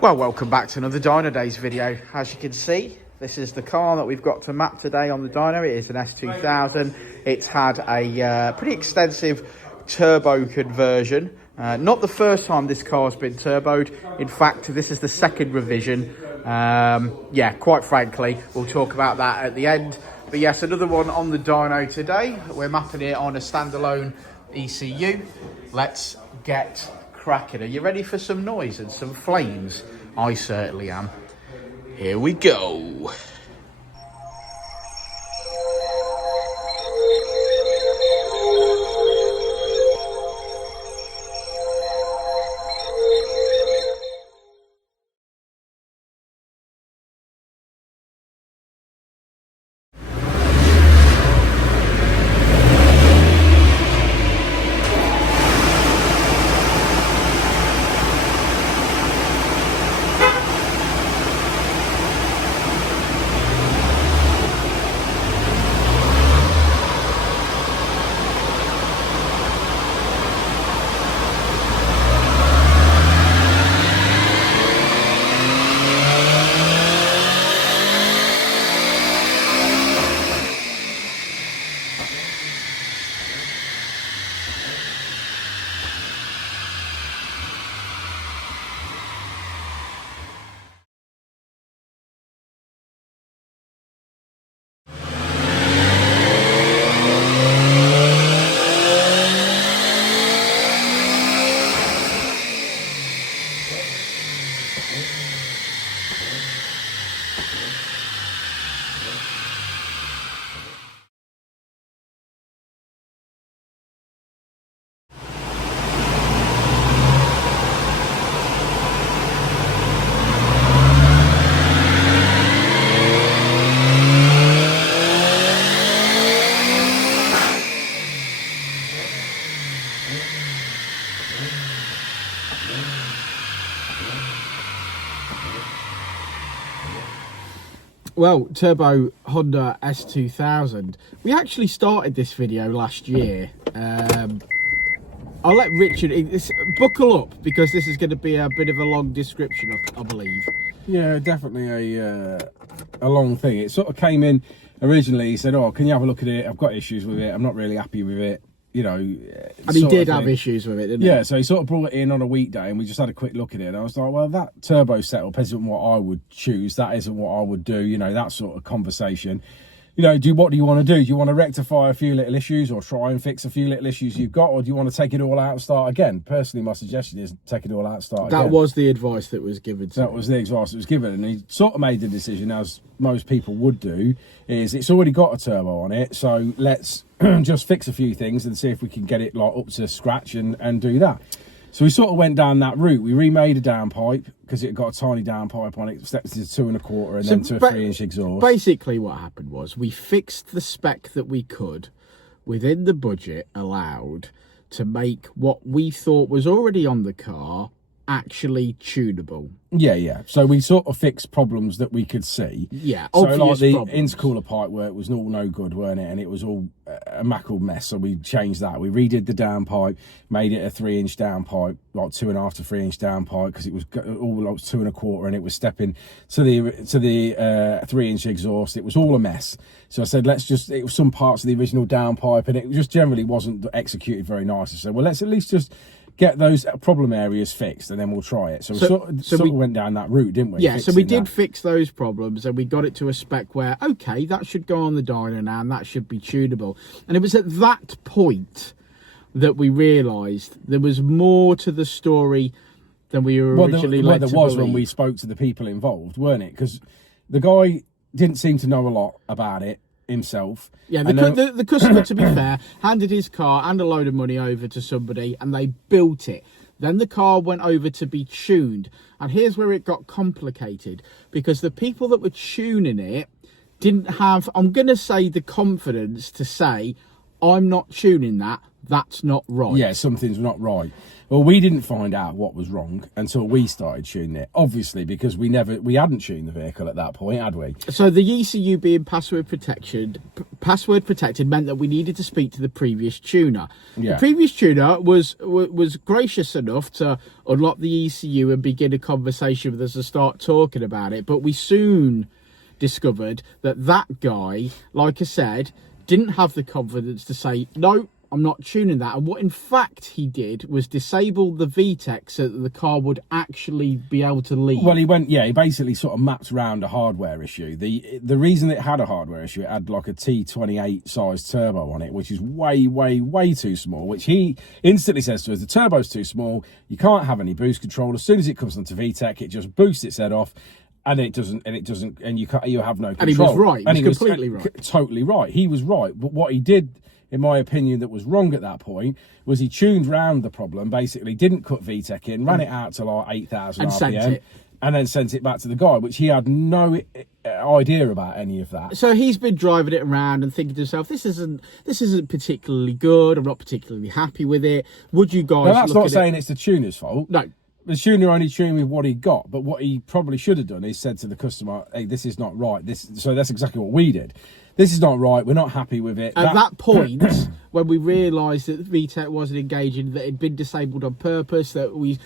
Well, welcome back to another Dynodaze video. As you can see, this is the car that we've got to map today on the dyno. It is an S2000. It's had a pretty extensive turbo conversion. Not the first time this car's been turboed. In fact, this is the second revision. Yeah, quite frankly, we'll talk about that at the end. But yes, another one on the dyno today. We're mapping it on a standalone ECU. Let's get cracking. Are you ready for some noise and some flames? I certainly am. Here we go. Well, Turbo Honda S2000. We actually started this video last year. I'll let Richard buckle up because this is going to be a bit of a long description, I believe. Yeah, definitely a long thing. It sort of came in originally. He said, "Oh, can you have a look at it? I've got issues with it. I'm not really happy with it." You know, and he did have issues with it, didn't he? Yeah, so he sort of brought it in on a weekday and we just had a quick look at it. And I was like, well, that turbo setup isn't what I would choose. That isn't what I would do, you know, that sort of conversation. You know, what do you want to do? Do you want to rectify a few little issues or try and fix a few little issues you've got? Or do you want to take it all out and start again? Personally, my suggestion is take it all out and start again. That was the advice that was given to That was the advice that was given. And he sort of made the decision, as most people would do, is it's already got a turbo on it. So let's just fix a few things and see if we can get it like up to scratch and do that. So we sort of went down that route. We remade a downpipe because it got a tiny downpipe on it, stepped to 2 1/4 and then to a 3-inch exhaust. Basically what happened was we fixed the spec that we could within the budget allowed to make what we thought was already on the car actually tunable. Yeah. So we sort of fixed problems that we could see. Yeah, so like the problems. intercooler pipe work was all no good, weren't it? And it was all a mackled mess. So we changed that. We redid the downpipe, made it a 3-inch downpipe, like 2 1/2 to 3-inch downpipe, because it was all like 2 1/4 and it was stepping to the 3-inch exhaust. It was all a mess. So I said, it was some parts of the original downpipe and it just generally wasn't executed very nicely. So well, let's at least just get those problem areas fixed and then we'll try it. So we sort of went down that route, didn't we? Yeah, so we did fix those problems and we got it to a spec where, okay, that should go on the dyno now and that should be tunable. And it was at that point that we realised there was more to the story than we were originally led to believe. There was when we spoke to the people involved, weren't it? Because the guy didn't seem to know a lot about it himself. Yeah, the customer, to be fair, handed his car and a load of money over to somebody and they built it. Then the car went over to be tuned. And here's where it got complicated, because the people that were tuning it didn't have, I'm going to say, the confidence to say, I'm not tuning that, that's not right. Yeah, something's not right. Well, we didn't find out what was wrong until we started tuning it. Obviously, because we hadn't tuned the vehicle at that point, had we? So the ECU being password protected meant that we needed to speak to the previous tuner. Yeah. The previous tuner was gracious enough to unlock the ECU and begin a conversation with us and start talking about it. But we soon discovered that guy, like I said, didn't have the confidence to say, no, I'm not tuning that. And what in fact he did was disable the VTEC so that the car would actually be able to leave. Well, he basically sort of mapped around a hardware issue. The reason it had a hardware issue, it had like a T28 size turbo on it, which is way, way, way too small, which he instantly says to us, the turbo's too small, you can't have any boost control. As soon as it comes onto VTEC, it just boosts its head off. And you have no control. And he was right. He was completely right. Totally right. He was right. But what he did, in my opinion, that was wrong at that point was he tuned round the problem, basically didn't cut VTEC in, ran it out to like 8,000 RPM, and then sent it back to the guy, which he had no idea about any of that. So he's been driving it around and thinking to himself, this isn't particularly good. I'm not particularly happy with it. Would you guys? Now, that's not saying it's the tuner's fault. No. The tuner only tuned with what he got, but what he probably should have done is said to the customer, hey, this is not right. So that's exactly what we did. This is not right. We're not happy with it. At that point, when we realised that VTEC wasn't engaging, that it had been disabled on purpose, that we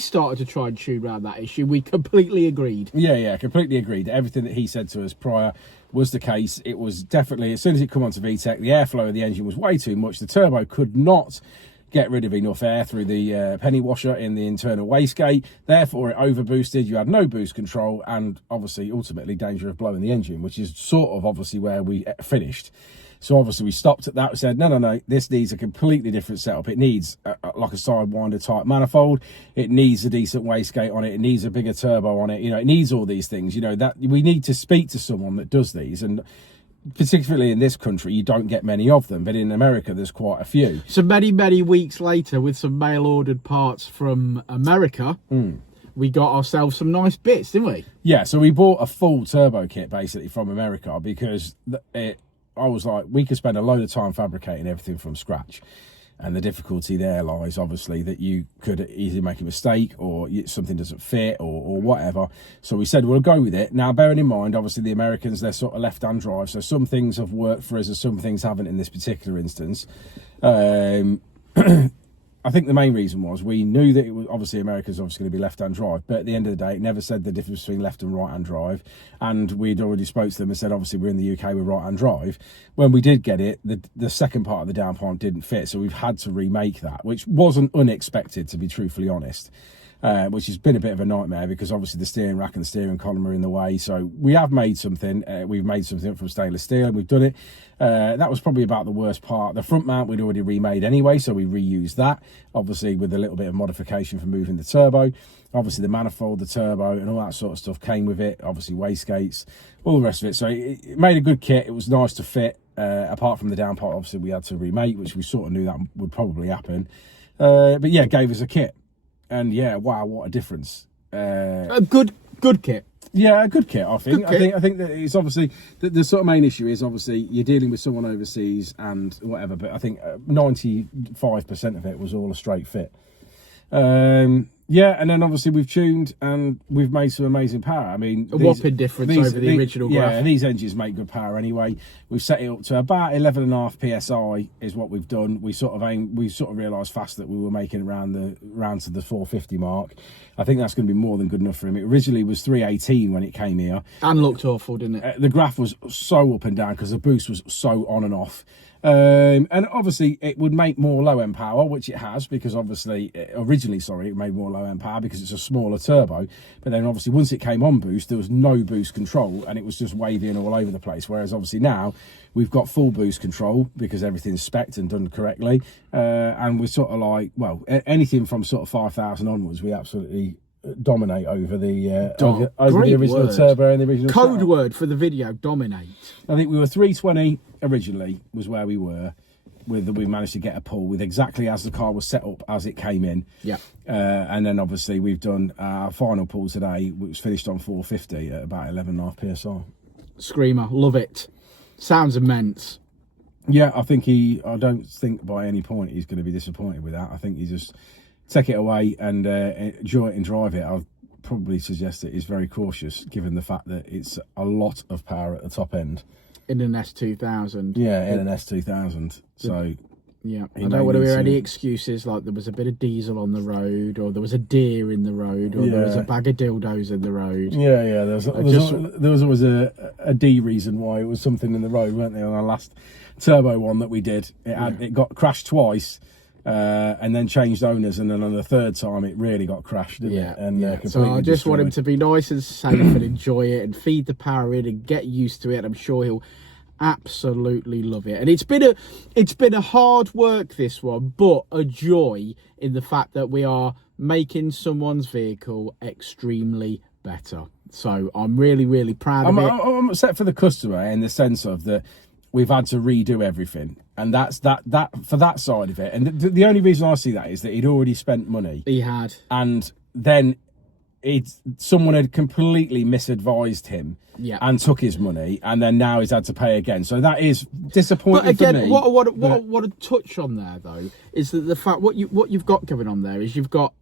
started to try and tune around that issue, we completely agreed. Yeah, completely agreed. Everything that he said to us prior was the case. It was definitely, as soon as it come onto VTEC, the airflow of the engine was way too much. The turbo could not get rid of enough air through the penny washer in the internal wastegate, therefore it overboosted, you had no boost control, and obviously ultimately danger of blowing the engine, which is sort of obviously where we finished. So obviously we stopped at that. We said, no, this needs a completely different setup. It needs like a sidewinder type manifold. It needs a decent wastegate on it. It needs a bigger turbo on it. You know, it needs all these things. You know, that we need to speak to someone that does these, and particularly in this country, you don't get many of them, but in America, there's quite a few. So many weeks later, with some mail-ordered parts from America, we got ourselves some nice bits, didn't we? Yeah, so we bought a full turbo kit, basically, from America, because I was like, we could spend a load of time fabricating everything from scratch. And the difficulty there lies, obviously, that you could easily make a mistake or something doesn't fit or whatever. So we said, we'll go with it. Now, bearing in mind, obviously, the Americans, they're sort of left-hand drive. So some things have worked for us and some things haven't in this particular instance. I think the main reason was we knew that it was obviously America's obviously going to be left-hand drive, but at the end of the day, it never said the difference between left and right-hand drive. And we'd already spoke to them and said, obviously, we're in the UK with right-hand drive. When we did get it, the second part of the downpipe didn't fit, so we've had to remake that, which wasn't unexpected, to be truthfully honest. Which has been a bit of a nightmare because obviously the steering rack and the steering column are in the way. So we have made something. We've made something from stainless steel and we've done it. That was probably about the worst part. The front mount we'd already remade anyway, so we reused that, obviously with a little bit of modification for moving the turbo. Obviously the manifold, the turbo and all that sort of stuff came with it, obviously wastegates, all the rest of it. So it made a good kit. It was nice to fit. Apart from the downpipe, obviously we had to remake, which we sort of knew that would probably happen. But yeah, gave us a kit. And yeah, wow, what a difference! A good kit. Yeah, a good kit. I think. Good kit. I think that it's obviously the sort of main issue is obviously you're dealing with someone overseas and whatever. But I think 95% of it was all a straight fit. Yeah, and then obviously we've tuned and we've made some amazing power. I mean, a whopping difference over the original graph. Yeah, these engines make good power anyway. We've set it up to about 11.5 psi is what we've done. We sort of realised fast that we were making around to the 450 mark. I think that's going to be more than good enough for him. It originally was 318 when it came here. And looked awful, didn't it? The graph was so up and down because the boost was so on and off. And obviously it would make more low end power, which it has, because obviously originally it made more low end power because it's a smaller turbo, but then obviously once it came on boost there was no boost control and it was just waving all over the place, whereas obviously now we've got full boost control because everything's spec'd and done correctly, and we're sort of like, well, anything from sort of 5,000 onwards we absolutely dominate over the original turbo and the original code setup. Word for the video, dominate. I think we were 320 originally was where we were. We managed to get a pull with exactly as the car was set up as it came in. Yeah. And then obviously we've done our final pull today, which was finished on 450 at about 11.5 psi. Screamer, love it. Sounds immense. Yeah, I don't think by any point he's going to be disappointed with that. I think he just take it away and enjoy it and drive it. I'd probably suggest that he's very cautious, given the fact that it's a lot of power at the top end. In an S2000. Yeah, in an S2000. So... Yeah, I don't want to hear any excuses like there was a bit of diesel on the road, or there was a deer in the road, or there was a bag of dildos in the road. Yeah. There was always a D reason why it was something in the road, weren't there? On our last turbo one that we did, it got crashed twice, and then changed owners, and then on the third time it really got crashed, didn't it? And so I just want him to be nice and safe and enjoy it and feed the power in and get used to it. I'm sure he'll absolutely love it. And it's been a hard work, this one, but a joy in the fact that we are making someone's vehicle extremely better. So I'm really proud of it. I'm upset for the customer in the sense of that we've had to redo everything, and that's that for that side of it. And the only reason I see that is that he'd already spent money. He had, and then someone had completely misadvised him, and took his money, and then now he's had to pay again. So that is disappointing. But again, for me. What I want to touch on there though is that the fact what you've got going on there is you've got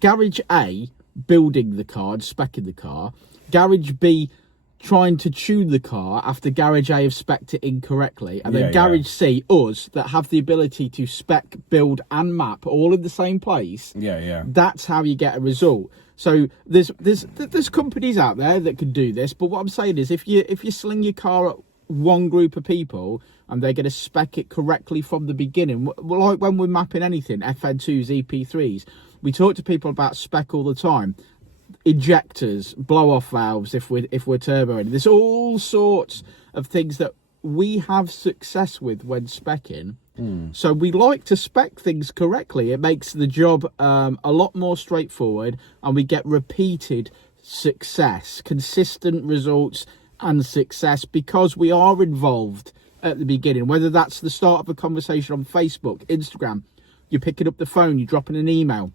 Garage A building the car, speccing the car, Garage B trying to tune the car after Garage A have specced it incorrectly, and then Garage C, us, that have the ability to spec, build and map all in the same place. That's how you get a result. So there's companies out there that can do this, but what I'm saying is if you sling your car at one group of people and they're going to spec it correctly from the beginning, like when we're mapping anything, FN2s, EP3s, we talk to people about spec all the time. Injectors, blow-off valves, if we're turboing. There's all sorts of things that we have success with when speccing. So we like to spec things correctly. It makes the job a lot more straightforward, and we get repeated success, consistent results and success, because we are involved at the beginning, whether that's the start of a conversation on Facebook, Instagram, you're picking up the phone, you're dropping an email.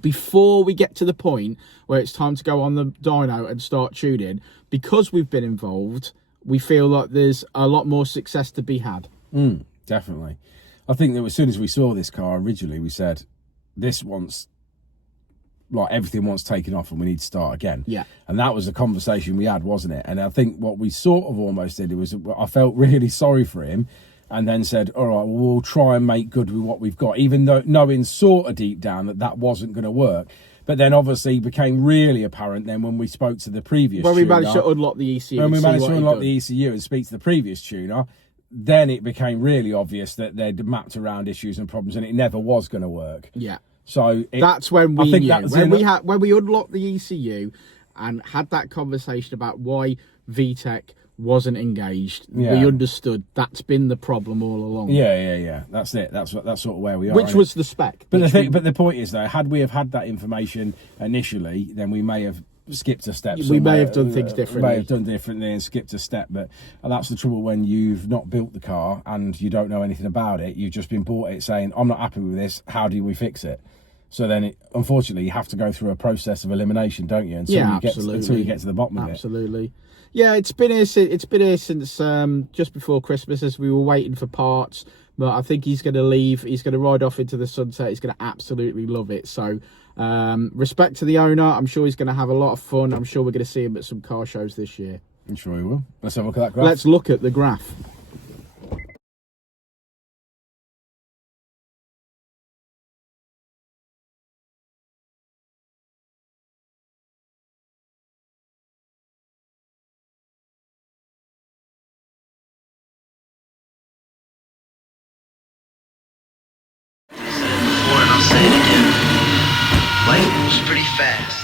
Before we get to the point where it's time to go on the dyno and start tuning, because we've been involved, we feel like there's a lot more success to be had. Definitely. I think that as soon as we saw this car originally, we said, this wants, like, everything wants taken off and we need to start again. Yeah. And that was the conversation we had, wasn't it? And I think what we sort of almost did, was I felt really sorry for him, and then said, all right, well, we'll try and make good with what we've got, even though knowing sort of deep down that wasn't going to work. But then obviously became really apparent then when we spoke to the previous tuner. When we managed to unlock the ECU. When we managed to unlock the ECU and speak to the previous tuner, then it became really obvious that they'd mapped around issues and problems and it never was going to work. Yeah. So that's when we knew. When we unlocked the ECU and had that conversation about why VTEC wasn't engaged, we understood that's been the problem all along. Yeah. That's it. That's sort of where we are. Which was the spec. But the point is though, had we have had that information initially, then we may have skipped a step. We may have done things differently. May have done differently and skipped a step. But that's the trouble when you've not built the car and you don't know anything about it. You've just been bought it saying, I'm not happy with this. How do we fix it? So then, unfortunately, you have to go through a process of elimination, don't you? Until you get to the bottom of it. Absolutely. Yeah, it's been here since just before Christmas, as we were waiting for parts. But I think he's going to leave. He's going to ride off into the sunset. He's going to absolutely love it. So respect to the owner. I'm sure he's going to have a lot of fun. I'm sure we're going to see him at some car shows this year. I'm sure he will. Let's have a look at that graph. Let's look at the graph. And I'll say it again. Life moves pretty fast.